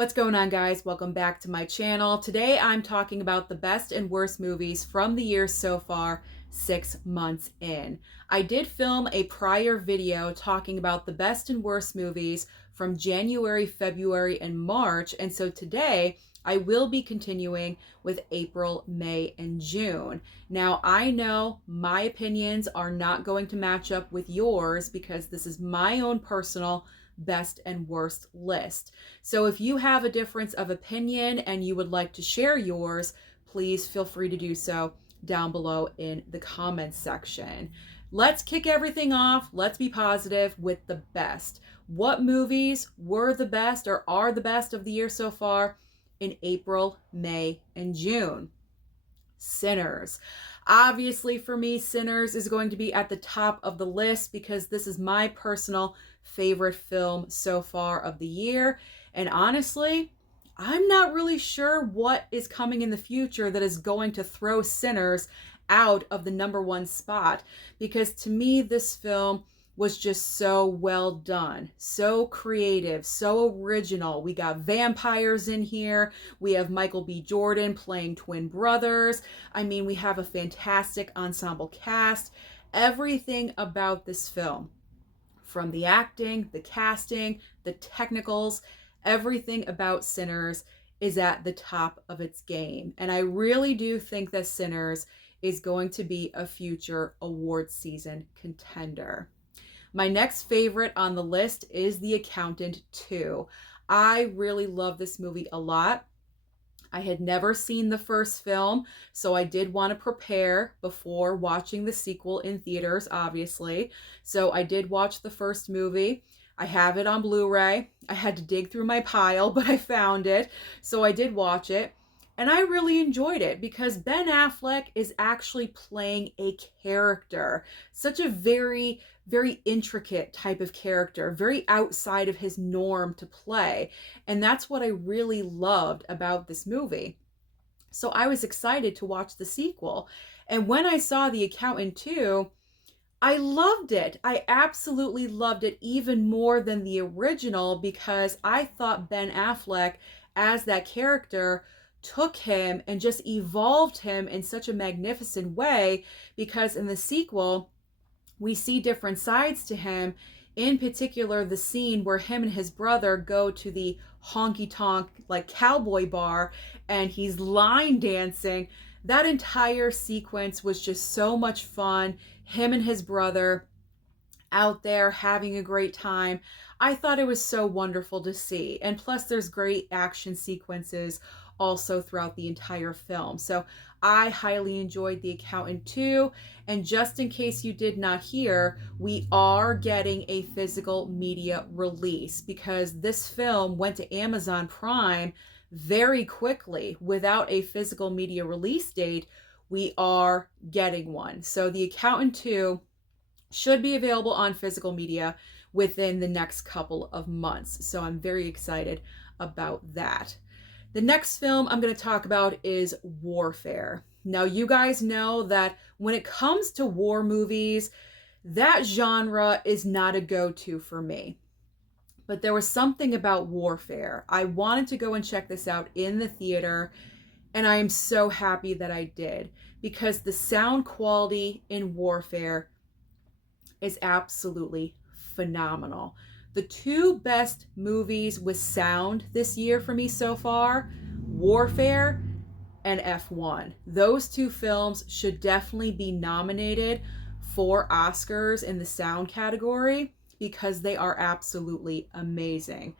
What's going on, guys? Welcome back to my channel. Today I'm talking about the best and worst movies from the year so far, 6 months in. I did film a prior video talking about the best and worst movies from January, February, and March, and so today I will be continuing with April, May, and June. Now, I know my opinions are not going to match up with yours because this is my own personal best and worst list. So if you have a difference of opinion and you would like to share yours, please feel free to do so down below in the comments section. Let's kick everything off. Let's be positive with the best. What movies were the best or are the best of the year so far in April, May, and June? Sinners. Obviously, for me, Sinners is going to be at the top of the list because this is my personal favorite film so far of the year. And honestly, I'm not really sure what is coming in the future that is going to throw Sinners out of the #1 spot, because to me, this film was just so well done, so creative, so original. We got vampires in here. We have Michael B. Jordan playing twin brothers. I mean, we have a fantastic ensemble cast. Everything about this film, from the acting, the casting, the technicals, everything about Sinners is at the top of its game. And I really do think that Sinners is going to be a future award season contender. My next favorite on the list is The Accountant 2. I really love this movie a lot. I had never seen the first film, so I did want to prepare before watching the sequel in theaters, obviously. So I did watch the first movie. I have it on Blu-ray. I had to dig through my pile, but I found it. So I did watch it. And I really enjoyed it because Ben Affleck is actually playing a character. Such a very, very intricate type of character, very outside of his norm to play. And that's what I really loved about this movie. So I was excited to watch the sequel. And when I saw The Accountant 2, I loved it. I absolutely loved it even more than the original because I thought Ben Affleck as that character took him and just evolved him in such a magnificent way, because in the sequel we see different sides to him. In particular, the scene where him and his brother go to the honky-tonk like cowboy bar and he's line dancing. That entire sequence was just so much fun. Him and his brother out there having a great time. I thought it was so wonderful to see. And plus there's great action sequences also throughout the entire film. So I highly enjoyed The Accountant 2. And just in case you did not hear, we are getting a physical media release because this film went to Amazon Prime very quickly without a physical media release date. We are getting one. So The Accountant 2 should be available on physical media within the next couple of months. So I'm very excited about that. The next film I'm going to talk about is Warfare. Now, you guys know that when it comes to war movies, that genre is not a go-to for me. But there was something about Warfare. I wanted to go and check this out in the theater, and I am so happy that I did because the sound quality in Warfare is absolutely phenomenal. The two best movies with sound this year for me so far, Warfare and F1. Those two films should definitely be nominated for Oscars in the sound category because they are absolutely amazing.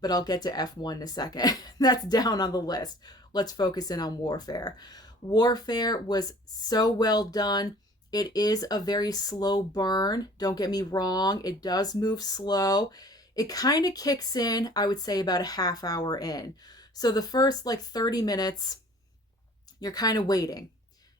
But I'll get to F1 in a second. That's down on the list. Let's focus in on Warfare. Warfare was so well done. It is a very slow burn. Don't get me wrong. It does move slow. It kind of kicks in, I would say, about a half hour in. So the first like 30 minutes, you're kind of waiting.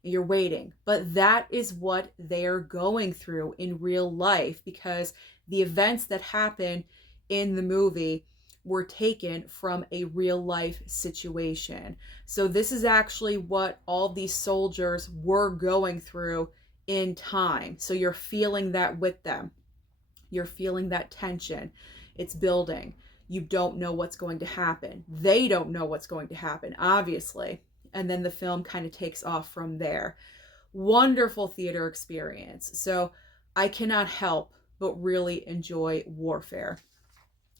You're waiting. But that is what they're going through in real life because the events that happen in the movie were taken from a real life situation. So this is actually what all these soldiers were going through in time. So you're feeling that with them. You're feeling that tension. It's building. You don't know what's going to happen. They don't know what's going to happen, obviously. And then the film kind of takes off from there. Wonderful theater experience. So I cannot help but really enjoy Warfare.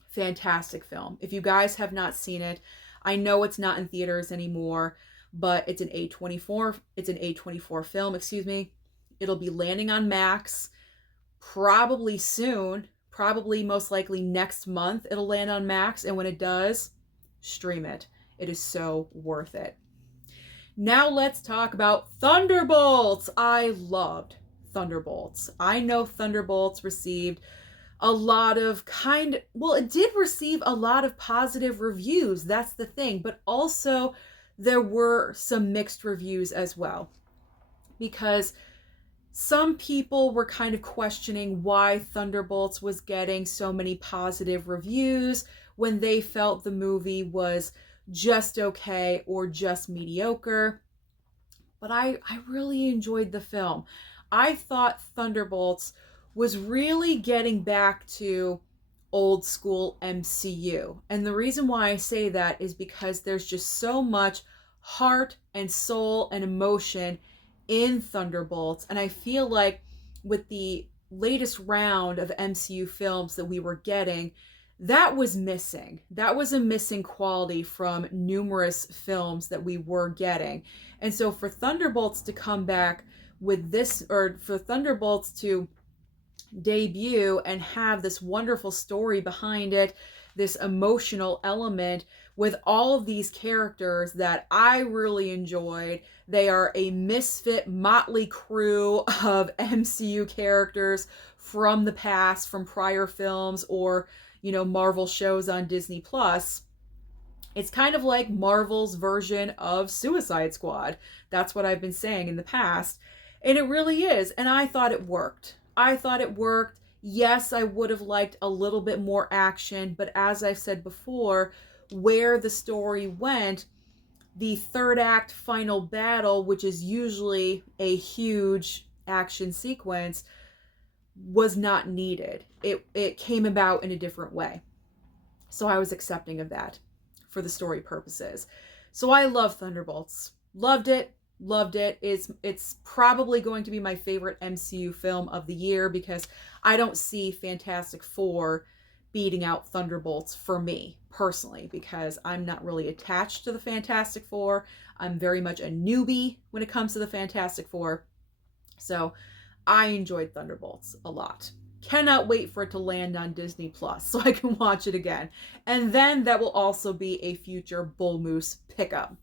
Fantastic film. If you guys have not seen it, I know it's not in theaters anymore, but it's an A24 film, excuse me. It'll be landing on Max probably soon, probably most likely next month it'll land on Max, and when it does, stream it. It is so worth it. Now let's talk about Thunderbolts. I loved Thunderbolts. I know Thunderbolts received a lot of it did receive a lot of positive reviews. That's the thing. But also there were some mixed reviews as well, because some people were kind of questioning why Thunderbolts was getting so many positive reviews when they felt the movie was just okay or just mediocre. But I really enjoyed the film. I thought Thunderbolts was really getting back to old school MCU. And the reason why I say that is because there's just so much heart and soul and emotion in Thunderbolts. And I feel like with the latest round of MCU films that we were getting, that was missing. That was a missing quality from numerous films that we were getting. And so for Thunderbolts to come back with this, or for Thunderbolts to debut and have this wonderful story behind it, this emotional element with all of these characters that I really enjoyed. They are a misfit motley crew of MCU characters from the past, from prior films, or Marvel shows on Disney Plus. It's kind of like Marvel's version of Suicide Squad. That's what I've been saying in the past. And it really is. And I thought it worked. Yes, I would have liked a little bit more action, but as I've said before, where the story went, the third act final battle, which is usually a huge action sequence, was not needed. It came about in a different way. So I was accepting of that for the story purposes. So I love Thunderbolts. Loved it. It's probably going to be my favorite MCU film of the year, because I don't see Fantastic Four beating out Thunderbolts for me personally, because I'm not really attached to the Fantastic Four. I'm very much a newbie when it comes to the Fantastic Four. So I enjoyed Thunderbolts a lot. Cannot wait for it to land on Disney Plus so I can watch it again. And then that will also be a future Bull Moose pickup.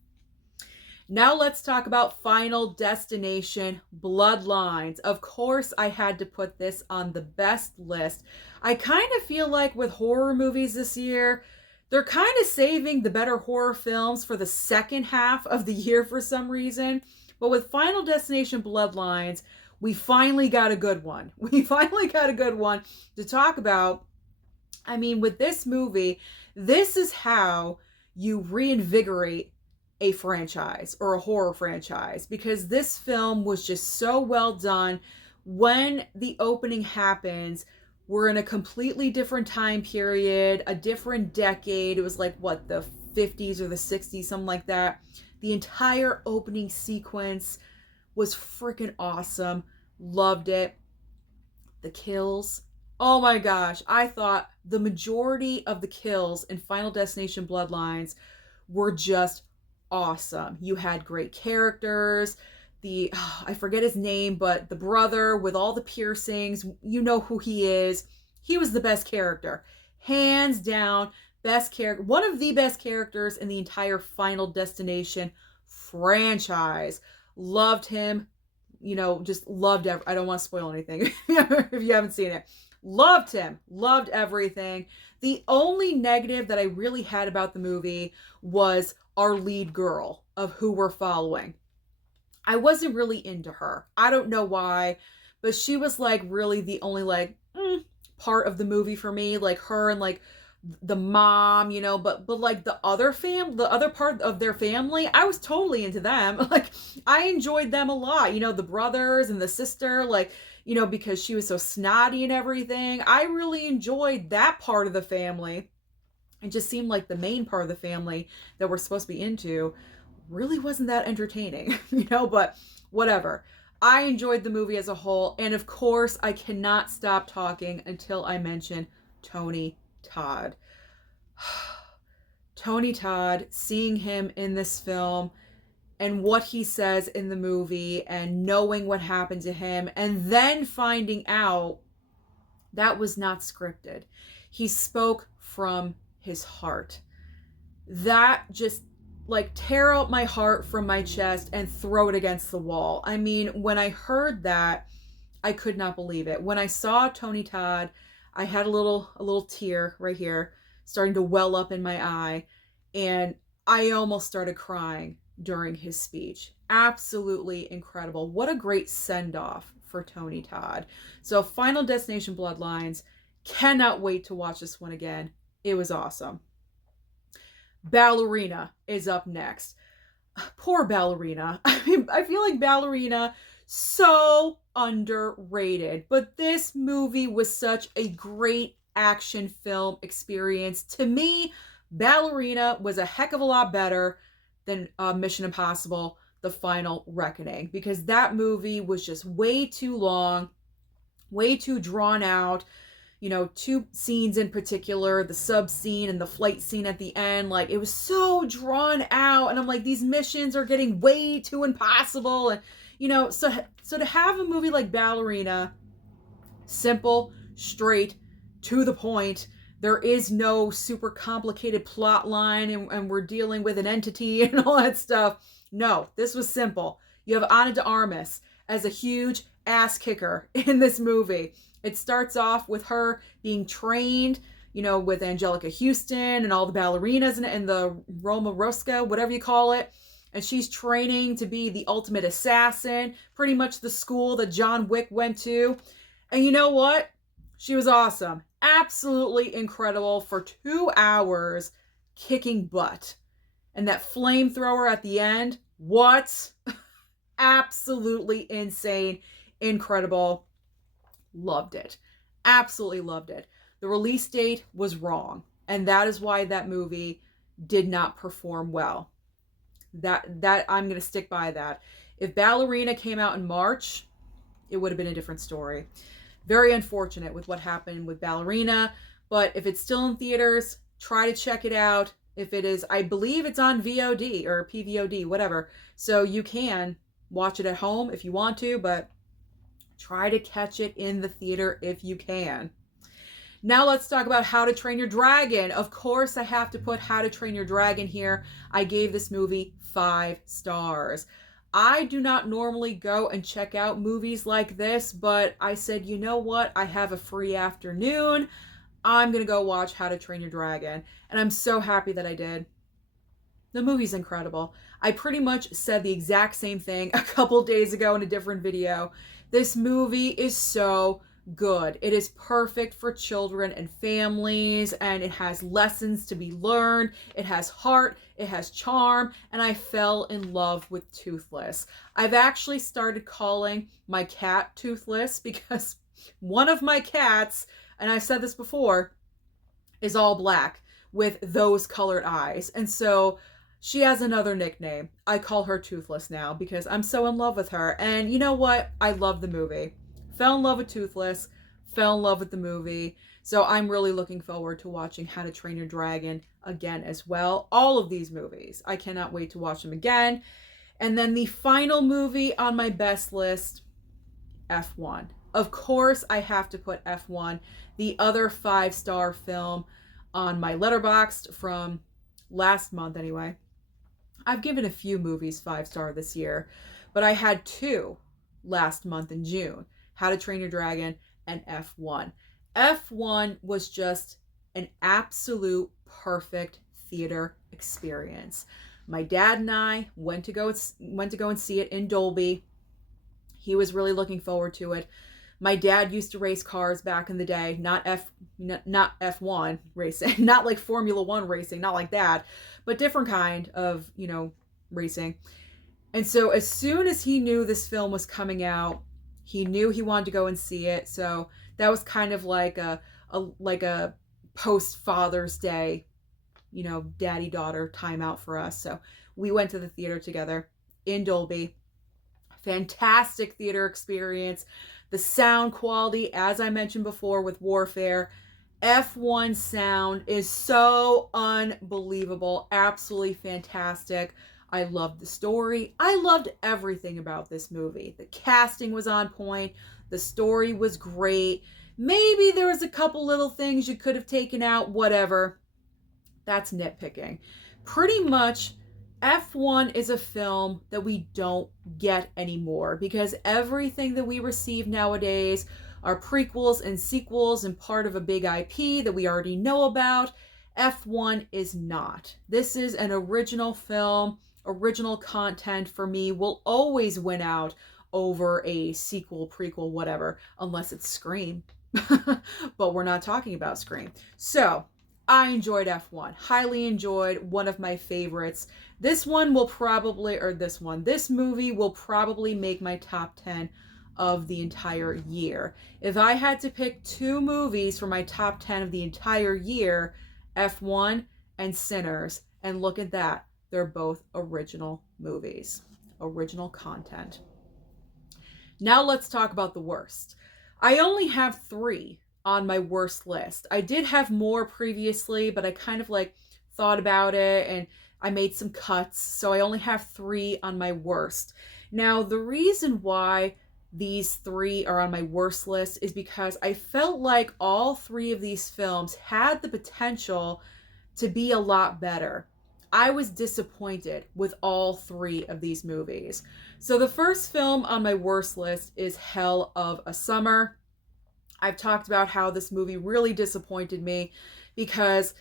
Now let's talk about Final Destination Bloodlines. Of course, I had to put this on the best list. I kind of feel like with horror movies this year, they're kind of saving the better horror films for the second half of the year for some reason. But with Final Destination Bloodlines, we finally got a good one. We finally got a good one to talk about. I mean, with this movie, this is how you reinvigorate a franchise or a horror franchise, because this film was just so well done. When the opening happens, we're in a completely different time period, a different decade. It was like, what, the 50s or the 60s, something like that. The entire opening sequence was freaking awesome. Loved it. The kills. Oh my gosh. I thought the majority of the kills in Final Destination Bloodlines were just awesome. You had great characters. I forget his name, but the brother with all the piercings, you know who he is. He was the best character. Hands down, best character. One of the best characters in the entire Final Destination franchise. Loved him. Just loved I don't want to spoil anything if you haven't seen it. Loved him. Loved everything. The only negative that I really had about the movie was our lead girl of who we're following. I wasn't really into her. I don't know why, but she was like really the only part of the movie for me, like her and like the mom, but like the other part of their family, I was totally into them. Like I enjoyed them a lot, the brothers and the sister, because she was so snotty and everything. I really enjoyed that part of the family. It just seemed like the main part of the family that we're supposed to be into really wasn't that entertaining, but whatever. I enjoyed the movie as a whole, and of course, I cannot stop talking until I mention Tony Todd. Tony Todd, seeing him in this film and what he says in the movie and knowing what happened to him and then finding out that was not scripted. He spoke from his heart. That just tear out my heart from my chest and throw it against the wall. I mean, when I heard that, I could not believe it. When I saw Tony Todd, I had a little tear right here starting to well up in my eye, and I almost started crying during his speech. Absolutely incredible. What a great send-off for Tony Todd. So Final Destination Bloodlines, cannot wait to watch this one again. It was awesome. Ballerina is up next. Poor Ballerina. I mean, I feel like Ballerina, so underrated. But this movie was such a great action film experience. To me, Ballerina was a heck of a lot better than Mission Impossible: The Final Reckoning, because that movie was just way too long, way too drawn out. Two scenes in particular, the sub scene and the flight scene at the end, it was so drawn out, and I'm like, these missions are getting way too impossible. And so to have a movie like Ballerina, simple, straight, to the point, there is no super complicated plot line, and we're dealing with an entity and all that stuff. No, this was simple. You have Ana de Armas as a huge ass kicker in this movie. It starts off with her being trained, with Angelica Houston and all the ballerinas and the Roma Rosca, whatever you call it. And she's training to be the ultimate assassin, pretty much the school that John Wick went to. And you know what? She was awesome. Absolutely incredible for 2 hours, kicking butt. And that flamethrower at the end, what? Absolutely insane, incredible. Loved it. Absolutely loved it. The release date was wrong, and that is why that movie did not perform well. That I'm going to stick by that. If Ballerina came out in March, it would have been a different story. Very unfortunate with what happened with Ballerina, but if it's still in theaters, try to check it out. If it is, I believe it's on VOD or PVOD, whatever. So you can watch it at home if you want to, but try to catch it in the theater if you can. Now let's talk about How to Train Your Dragon. Of course, I have to put How to Train Your Dragon here. I gave this movie 5 stars. I do not normally go and check out movies like this, but I said, you know what? I have a free afternoon. I'm going to go watch How to Train Your Dragon. And I'm so happy that I did. The movie's incredible. I pretty much said the exact same thing a couple days ago in a different video. This movie is so good. It is perfect for children and families, and it has lessons to be learned. It has heart, it has charm, and I fell in love with Toothless. I've actually started calling my cat Toothless because one of my cats, and I've said this before, is all black with those colored eyes. And so she has another nickname. I call her Toothless now because I'm so in love with her. And you know what? I love the movie. Fell in love with Toothless. Fell in love with the movie. So I'm really looking forward to watching How to Train Your Dragon again as well. All of these movies. I cannot wait to watch them again. And then the final movie on my best list, F1. Of course, I have to put F1, the other 5-star film on my Letterboxd from last month anyway. I've given a few movies 5-star this year, but I had 2 last month in June. How to Train Your Dragon and F1. F1 was just an absolute perfect theater experience. My dad and I went to go and see it in Dolby. He was really looking forward to it. My dad used to race cars back in the day, not F1 racing, not like Formula 1 racing, not like that, but different kind of, racing. And so as soon as he knew this film was coming out, he knew he wanted to go and see it. So that was kind of like a post Father's Day daddy-daughter time out for us. So we went to the theater together in Dolby. Fantastic theater experience. The sound quality, as I mentioned before with Warfare, F1 sound is so unbelievable. Absolutely fantastic. I loved the story. I loved everything about this movie. The casting was on point. The story was great. Maybe there was a couple little things you could have taken out, whatever. That's nitpicking. Pretty much, F1 is a film that we don't get anymore because everything that we receive nowadays are prequels and sequels and part of a big IP that we already know about. F1 is not. This is an original film. Original content for me will always win out over a sequel, prequel, whatever, unless it's Scream. But we're not talking about Scream. So, I enjoyed F1. Highly enjoyed. One of my favorites. This movie will probably make my top 10 of the entire year. If I had to pick 2 movies for my top 10 of the entire year, F1 and Sinners. And look at that. They're both original movies. Original content. Now let's talk about the worst. I only have 3 on my worst list. I did have more previously, but I kind of thought about it and I made some cuts. So I only have 3 on my worst. Now, the reason why these 3 are on my worst list is because I felt like all 3 of these films had the potential to be a lot better. I was disappointed with all 3 of these movies. So the first film on my worst list is Hell of a Summer. I've talked about how this movie really disappointed me because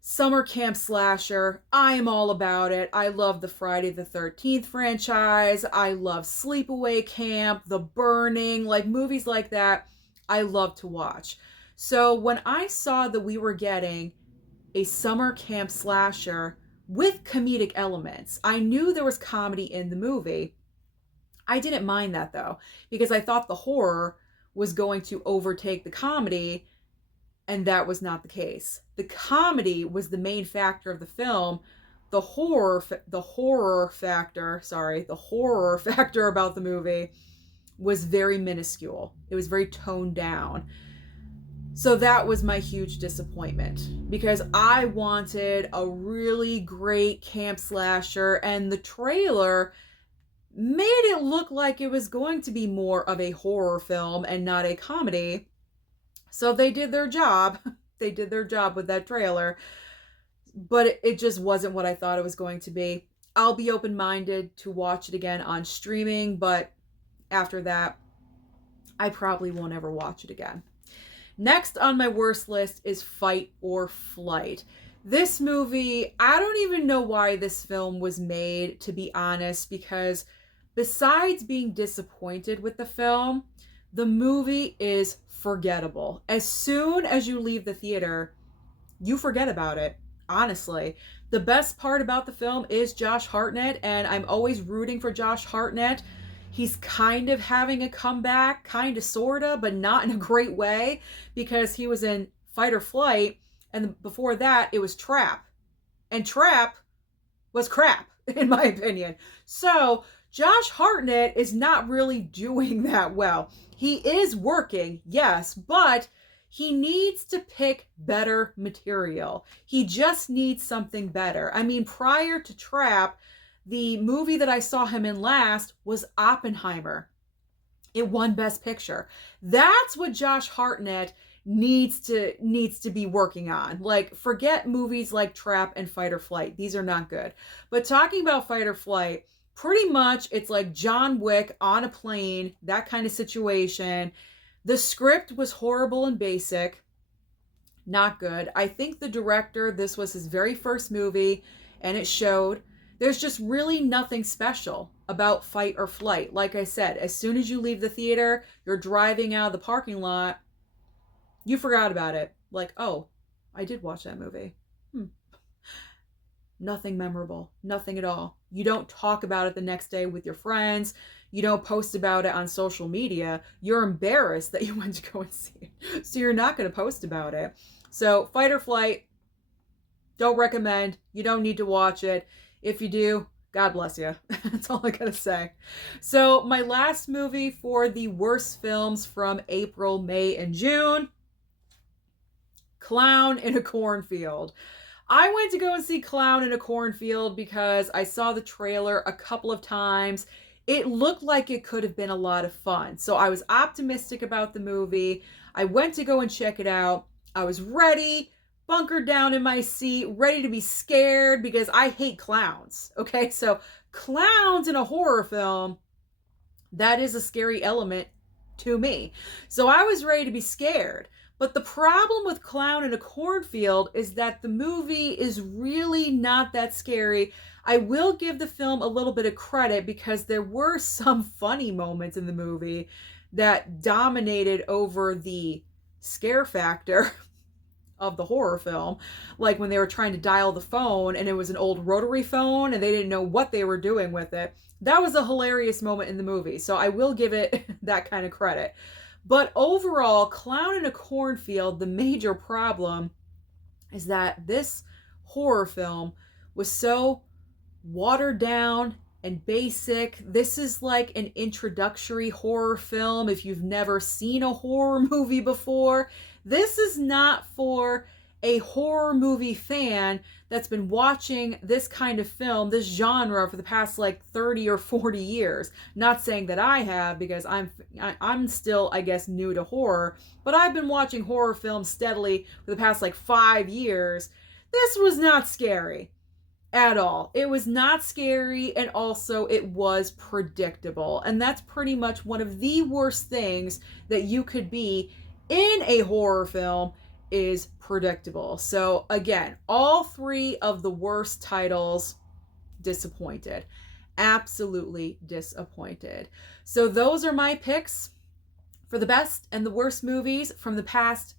summer camp slasher, I am all about it. I love the Friday the 13th franchise. I love Sleepaway Camp, The Burning, movies like that. I love to watch. So when I saw that we were getting a summer camp slasher with comedic elements, I knew there was comedy in the movie. I didn't mind that though, because I thought the horror was going to overtake the comedy, and that was not the case. The comedy was the main factor of the film. The horror factor about the movie was very minuscule. It was very toned down. So that was my huge disappointment because I wanted a really great camp slasher, and the trailer made it look like it was going to be more of a horror film and not a comedy. So they did their job. They did their job with that trailer. But it just wasn't what I thought it was going to be. I'll be open-minded to watch it again on streaming, but after that, I probably won't ever watch it again. Next on my worst list is Fight or Flight. This movie, I don't even know why this film was made, to be honest, because besides being disappointed with the film, the movie is forgettable. As soon as you leave the theater, you forget about it, honestly. The best part about the film is Josh Hartnett, and I'm always rooting for Josh Hartnett. He's kind of having a comeback, kind of, sort of, but not in a great way, because he was in Fight or Flight, and before that, it was Trap. And Trap was crap, in my opinion. So, Josh Hartnett is not really doing that well. He is working, yes, but he needs to pick better material. He just needs something better. I mean, prior to Trap, the movie that I saw him in last was Oppenheimer. It won Best Picture. That's what Josh Hartnett needs to be working on. Forget movies like Trap and Fight or Flight. These are not good. But talking about Fight or Flight, pretty much it's like John Wick on a plane, that kind of situation. The script was horrible and basic. Not good. I think the director, this was his very first movie, and it showed. There's just really nothing special about Fight or Flight. Like I said, as soon as you leave the theater, you're driving out of the parking lot, you forgot about it. Oh, I did watch that movie. Nothing memorable. Nothing at all. You don't talk about it the next day with your friends. You don't post about it on social media. You're embarrassed that you went to go and see it. So you're not going to post about it. So Fight or Flight, Don't recommend. You don't need to watch it. If you do, God bless you. That's all I gotta say. So my last movie for the worst films from April, May, and June, Clown in a Cornfield. I went to go and see Clown in a Cornfield because I saw the trailer a couple of times. It looked like it could have been a lot of fun. So I was optimistic about the movie. I went to go and check it out. I was ready, bunkered down in my seat, ready to be scared because I hate clowns. Okay, so clowns in a horror film, that is a scary element to me. So I was ready to be scared. But the problem with Clown in a Cornfield is that the movie is really not that scary. I will give the film a little bit of credit because there were some funny moments in the movie that dominated over the scare factor of the horror film. Like when they were trying to dial the phone and it was an old rotary phone and they didn't know what they were doing with it. That was a hilarious moment in the movie. So I will give it that kind of credit. But overall, Clown in a Cornfield, the major problem is that this horror film was so watered down and basic. This is like an introductory horror film if you've never seen a horror movie before. This is not for a horror movie fan that's been watching this kind of film, this genre, for the past like 30 or 40 years. Not saying that I have, because I'm still, I guess, new to horror, but I've been watching horror films steadily for the past like 5 years. This was not scary at all. It was not scary, and also it was predictable. And that's pretty much one of the worst things that you could be in a horror film, is predictable. So again, all three of the worst titles, disappointed. Absolutely disappointed. So those are my picks for the best and the worst movies from the past,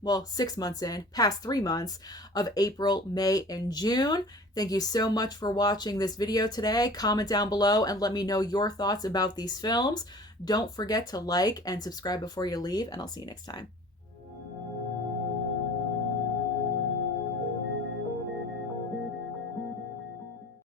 well, 6 months in, past 3 months of April, May, and June. Thank you so much for watching this video today. Comment down below and let me know your thoughts about these films. Don't forget to like and subscribe before you leave, and I'll see you next time.